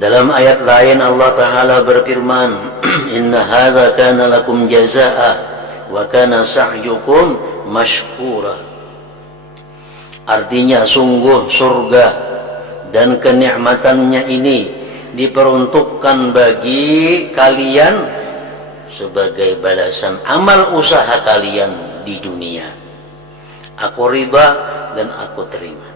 Dalam ayat lain Allah Ta'ala berfirman, Inna hadza kana lakum jazaa'a wa kana sa'yukum mashkura. Artinya sungguh surga dan kenikmatannya ini diperuntukkan bagi kalian sebagai balasan amal usaha kalian di dunia. Aku ridha dan aku terima.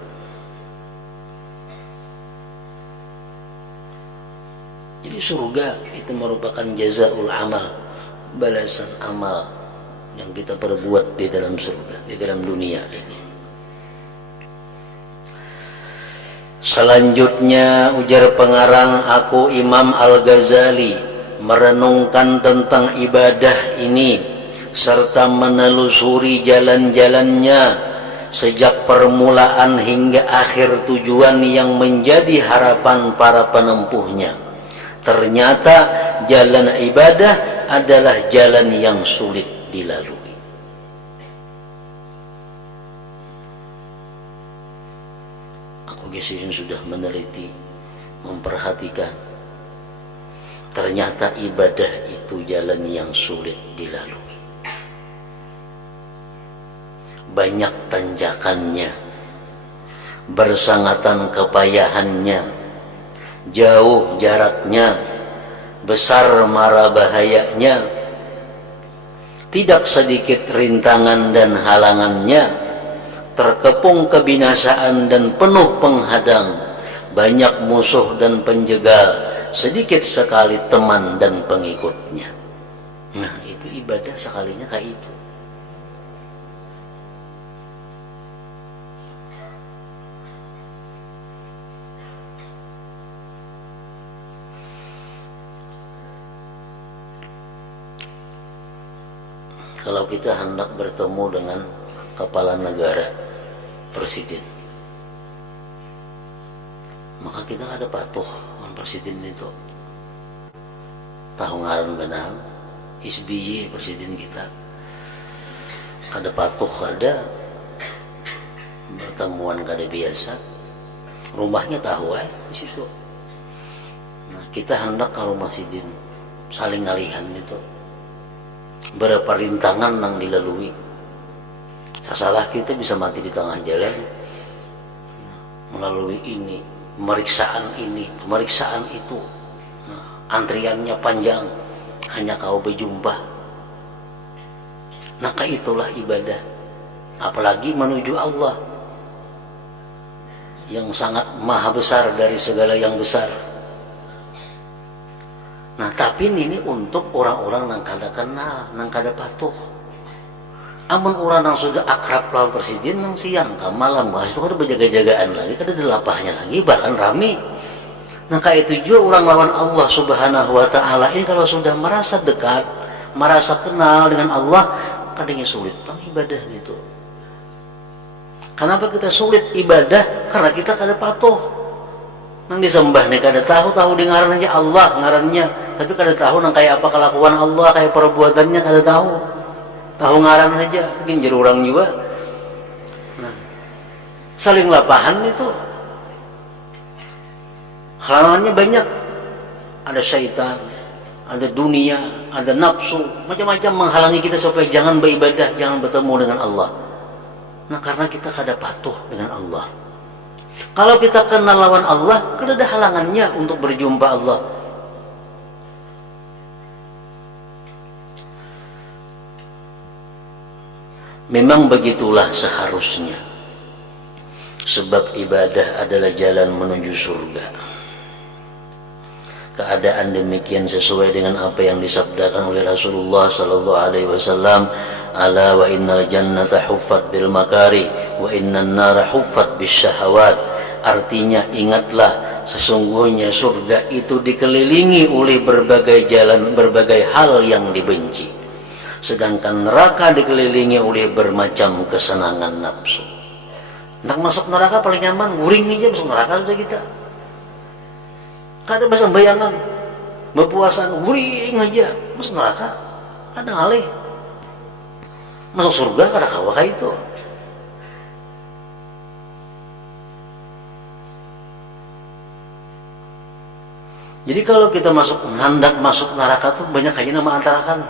Jadi surga itu merupakan jazaul amal, balasan amal yang kita perbuat di dalam surga, di dalam dunia ini. Selanjutnya ujar pengarang, aku Imam Al-Ghazali merenungkan tentang ibadah ini serta menelusuri jalan-jalannya sejak permulaan hingga akhir tujuan yang menjadi harapan para penempuhnya. Ternyata jalan ibadah adalah jalan yang sulit dilalui. Aku Gesirin sudah meneliti, memperhatikan. Ternyata ibadah itu jalan yang sulit dilalui. Banyak tanjakannya, bersangatan kepayahannya, jauh jaraknya, besar mara bahayanya, tidak sedikit rintangan dan halangannya, terkepung kebinasaan dan penuh penghadang, banyak musuh dan penjegal, sedikit sekali teman dan pengikutnya. Nah, itu ibadah sekalinya kayak itu. Kalau kita hendak bertemu dengan kepala negara, presiden, maka kita ada patuh dengan presiden itu. Tahu ngaran benang, SBY presiden kita. Ada patuh, ada pertemuan kada biasa. Rumahnya tahu di situ. Nah, kita hendak ke rumah presiden, saling ngalihan itu. Berapa rintangan yang dilalui. Salah kita bisa mati di tengah jalan melalui ini, pemeriksaan ini, pemeriksaan itu. Nah, antriannya panjang, hanya kau berjumpa. Maka itulah ibadah. Apalagi menuju Allah yang sangat maha besar dari segala yang besar. Nah, tapi ini untuk orang-orang yang kada kenal, yang kada patuh. Amun orang yang sudah akrab lawan presiden, yang siang ke malam, bahas itu kada berjaga-jagaan lagi, kada ada lapahnya lagi, bahkan rame. Nah, kayak itu juga orang lawan Allah Subhanahu wa Ta'ala ini kalau sudah merasa dekat, merasa kenal dengan Allah, kadangnya sulit bang ibadah gitu. Kenapa kita sulit ibadah? Karena kita kada patuh. Nang disembah nih kada tahu di ngaran aja Allah ngarannya, tapi kada tahu nang kayak apa kelakuan Allah, kayak perbuatannya kada tahu. Tahu ngaran aja, mungkin jadi orang juga. Nah, saling lapahan itu. Halangannya banyak. Ada syaitan, ada dunia, ada nafsu, macam-macam menghalangi kita supaya jangan beribadah, jangan bertemu dengan Allah. Nah, karena kita kada patuh dengan Allah. Kalau kita kenal lawan Allah, kada ada halangannya untuk berjumpa Allah. Memang begitulah seharusnya. Sebab ibadah adalah jalan menuju surga. Keadaan demikian sesuai dengan apa yang disabdakan oleh Rasulullah sallallahu alaihi wasallam, ala wa innal jannata huffat bil makari wa innan nara huffat bis syahawat. Artinya ingatlah, sesungguhnya surga itu dikelilingi oleh berbagai jalan, berbagai hal yang dibenci, sedangkan neraka dikelilingi oleh bermacam kesenangan nafsu. Nak masuk neraka paling nyaman, guring aja masuk neraka sudah kita. Kada bahasa bayangan, berpuasan, guring aja masuk neraka, kada ngalih. Masuk surga kada kawa kayak itu. Jadi kalau kita hendak masuk neraka tuh banyak aja nama antarakan.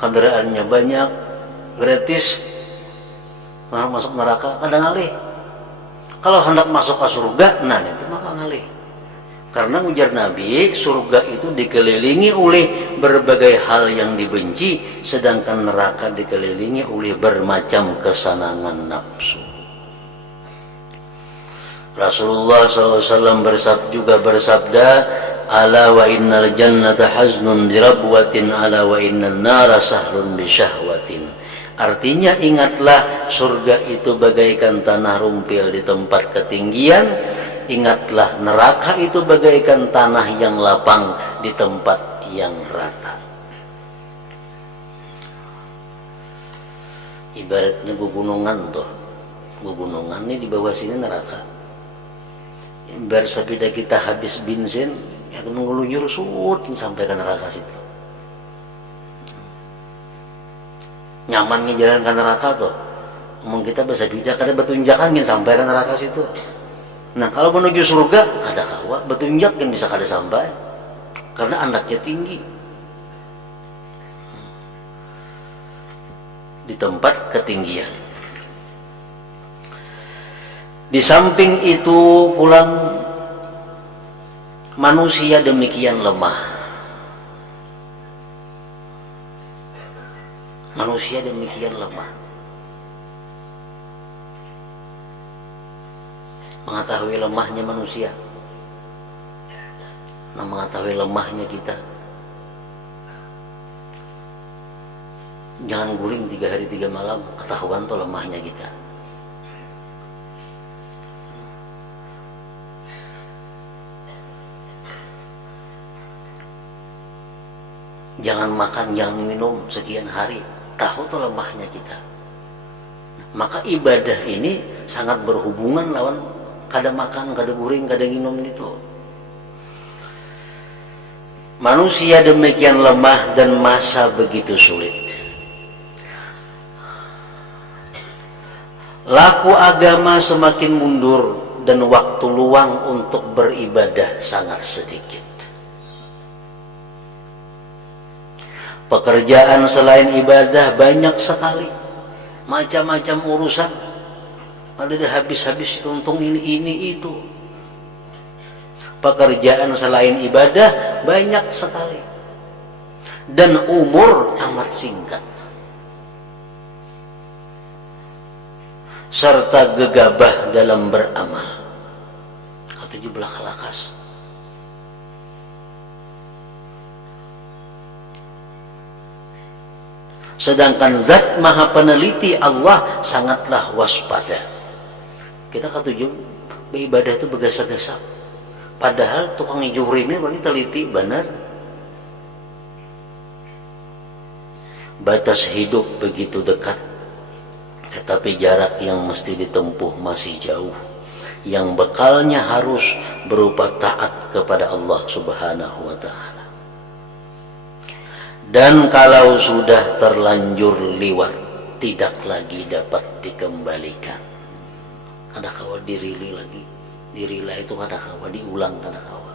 Kendaraannya banyak, gratis. Orang masuk neraka kadang ngalih. Kalau hendak masuk ke surga, nah itu maka ngalih. Karena ujar Nabi, surga itu dikelilingi oleh berbagai hal yang dibenci, sedangkan neraka dikelilingi oleh bermacam kesenangan nafsu. Rasulullah SAW bersabda, ala wa innal jannata haznun dirabwatin, ala wa innan nara sahlun bisyahwatin. Artinya ingatlah, surga itu bagaikan tanah rumpil di tempat ketinggian. Ingatlah, neraka itu bagaikan tanah yang lapang di tempat yang rata. Ibaratnya gugunungan tuh. Gugunungan ini di bawah sini neraka. Ibarat sepeda kita habis bensin, itu mengelunyur sampai ke neraka situ. Nyamannya jalan ke neraka tuh. Ngomong kita bahasa bijak, ada betunjakan sampai ke neraka situ. Nah kalau menuju surga ada kawa betunjak yang bisa kada sampai karena anaknya tinggi di tempat ketinggian. Di samping itu pulang manusia demikian lemah. Manusia demikian lemah. Mengetahui lemahnya manusia, nah, mengetahui lemahnya kita. Jangan guling 3 hari 3 malam, ketahuan tuh lemahnya kita. Jangan makan, jangan minum sekian hari, tahu tuh lemahnya kita. Maka ibadah ini sangat berhubungan lawan kada makan, kada guring, kada minum itu. Manusia demikian lemah dan masa begitu sulit. Laku agama semakin mundur dan waktu luang untuk beribadah sangat sedikit. Pekerjaan selain ibadah banyak sekali, macam-macam urusan. Ada habis-habis untung ini itu. Pekerjaan selain ibadah banyak sekali, dan umur amat singkat, serta gegabah dalam beramal. Ketujuh belah kalakas. Sedangkan zat maha peneliti Allah sangatlah waspada. Kita ketujuh beribadah itu bergasa-gasa. Padahal tukang juri ini orang teliti benar. Batas hidup begitu dekat, tetapi jarak yang mesti ditempuh masih jauh. Yang bekalnya harus berupa taat kepada Allah Subhanahu wa Ta'ala. Dan kalau sudah terlanjur liwat, tidak lagi dapat dikembalikan. Ada kawa dirili lagi. Dirila itu ada kawa diulang, ada kawa.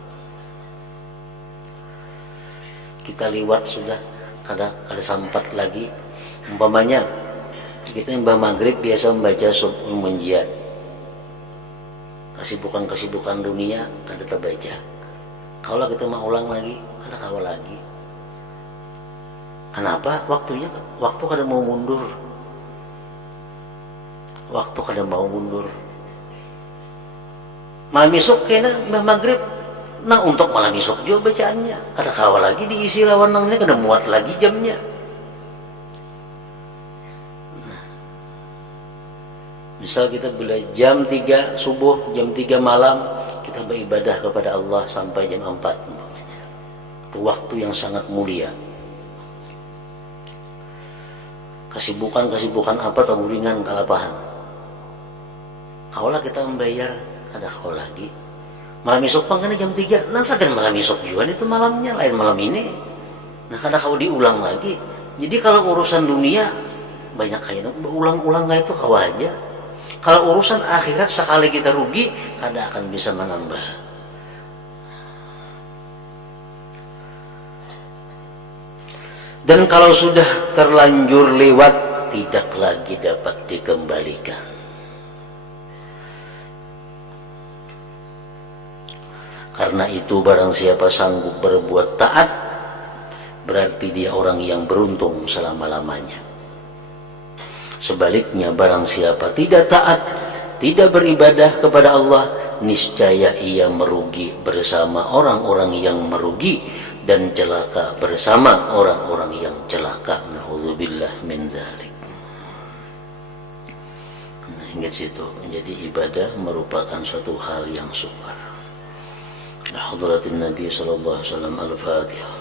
Kita liwat sudah, kada sampat lagi. Umpamanya kita mbah maghrib biasa membaca surat Munjiat. Kesibukan dunia kada terbaca. Kalau kita mau ulang lagi, kada kawa lagi. Kenapa? Waktu kada mau mundur. Waktu kada mau mundur. Malam esok kena mbah maghrib. Nah untuk malam esok juga bacaannya. Kada kawa lagi diisi lawan nangnya, kada muat lagi jamnya. Nah, misal kita bila jam 3 subuh, jam 3 malam kita beribadah kepada Allah sampai jam 4. Itu waktu yang sangat mulia. Kesibukan apa taburingan kalapahan. Kaulah kita membayar, ada kau lagi. Malam esok pangkana jam 3. Nah sakan malam esok juga itu malamnya, lain malam ini. Nah kada kau diulang lagi. Jadi kalau urusan dunia banyak kayak ulang-ulang itu kau aja. Kalau urusan akhirat sekali kita rugi, kada akan bisa menambah. Dan kalau sudah terlanjur lewat, tidak lagi dapat dikembalikan. Karena itu barang siapa sanggup berbuat taat, berarti dia orang yang beruntung selama-lamanya. Sebaliknya barang siapa tidak taat, tidak beribadah kepada Allah, niscaya ia merugi bersama orang-orang yang merugi dan celaka bersama orang-orang yang celaka. Na'udzubillah min dzalik. Nah, ingat situ. Jadi ibadah merupakan suatu hal yang sukar. Hadratin Nabi sallallahu alaihi wasallam. Al-Fatihah.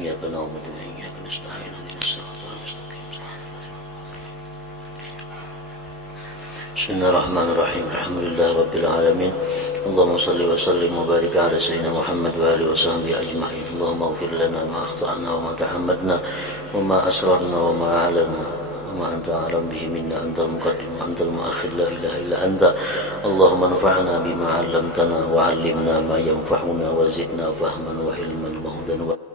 Iyyaka na'budu wa iyyaka nasta'in. Bismillahirrahmanirrahim. Alhamdulillah rabbil alamin. Allahumma salli wa sallim wa barik ala sayyidina Muhammad wa alihi wa sahbihi ajma'in. Allahumma ighfir lana ma akhta'na wa ma tahammadna wa ma asrarna wa ma a'lanna wa ma anta a'lam bihi minna, antal muqaddim wa antal muakhir, la ilaha illa anta. Allahumma anfa'na bima 'allamtana wa 'allimna ma yanfa'una wa zidna fahman wa ilman wa hudan wa